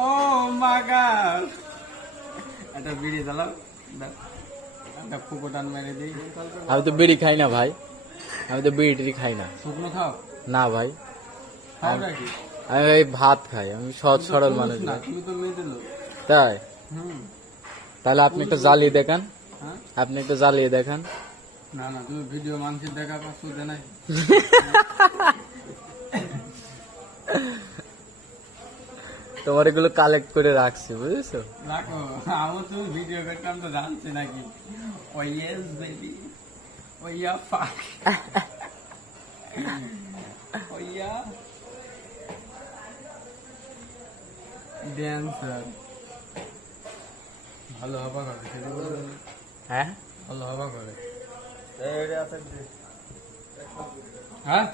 ও মাই god, একটা বিড়ি জ্বালাও, একটা ফুকোটান মেরে দিই। আমি তো বিড়ি খাই না ভাই, আমি তো বিড়ি টিড়ি খাই না। শুকনো খাও? না ভাই, খাও নাকি? আমি ভাই ভাত খাই, আমি সহজ সরল মানুষ না, ভাই। তুমি তো মেয়ে দিল। তাই? হুম। তাহলে আপনি একটা জ্বালিয়ে দেখান, হ্যাঁ? আপনি একটা জ্বালিয়ে দেখান। না না, তুমি ভিডিও মানুষের দেখা পাচ্ছ নাই? তোমার এগুলো কালেক্ট করে রাখছি, বুঝেছো? রাখো, আমার তুমি ভিডিও করতাম তো জানছি নাকি? ও ইয়েস বেবি, ও ইয়া ফাক, ও ইয়া ড্যান্সার। ভালো হবা করে সেটা বলো। হ্যাঁ, ভালো হবা করে। হ্যাঁ